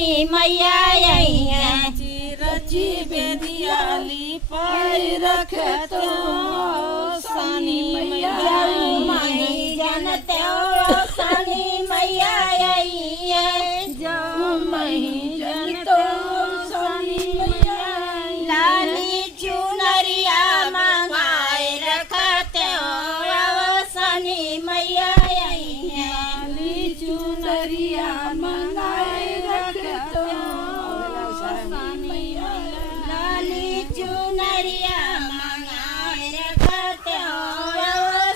सनी मैया आई है। रची बेदियाली पाई रखे तो सनी मैया माही जनते हो सनी मैया आई है। जो मही जनतो सनी मैया लाली चुनरिया मंगाए रखते हो सनी मैया आई है। लाली चुनरिया मंगाए रखे तो सनी मैया लाली चुनरिया मंगाए रखते हो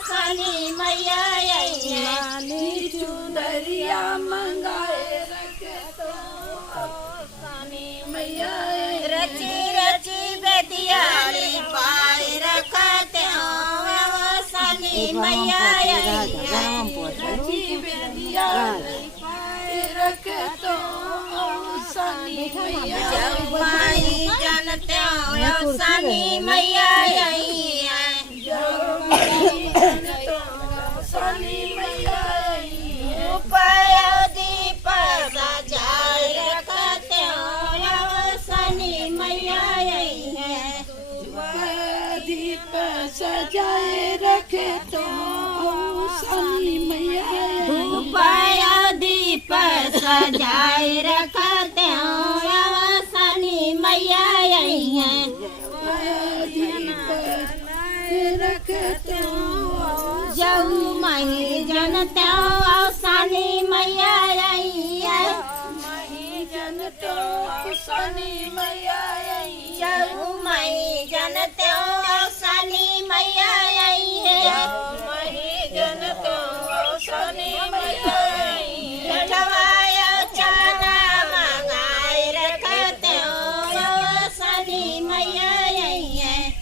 सनी मैया आई है। लाली चुनरिया मंगाए रखे तो सनी मैया रची रची बेदियाली पाए रखते हो सनी मैया आई है। रची बेदियाली पाए रखे तो सनी मैया माई जानते हो सनी मैया आई है। सनी मैया रुपया दीप सजाए रखते हो सनी मैया आई है। दीप सजाए रखे तो सनी मैया रुपया दीप सजाए रखते हो सनी मैया आई है। दीप रखे तो जहू मही जनते हो सनी मैया आई है। मही जन तो सनी मैया जहू मही जनते हो सनी मैया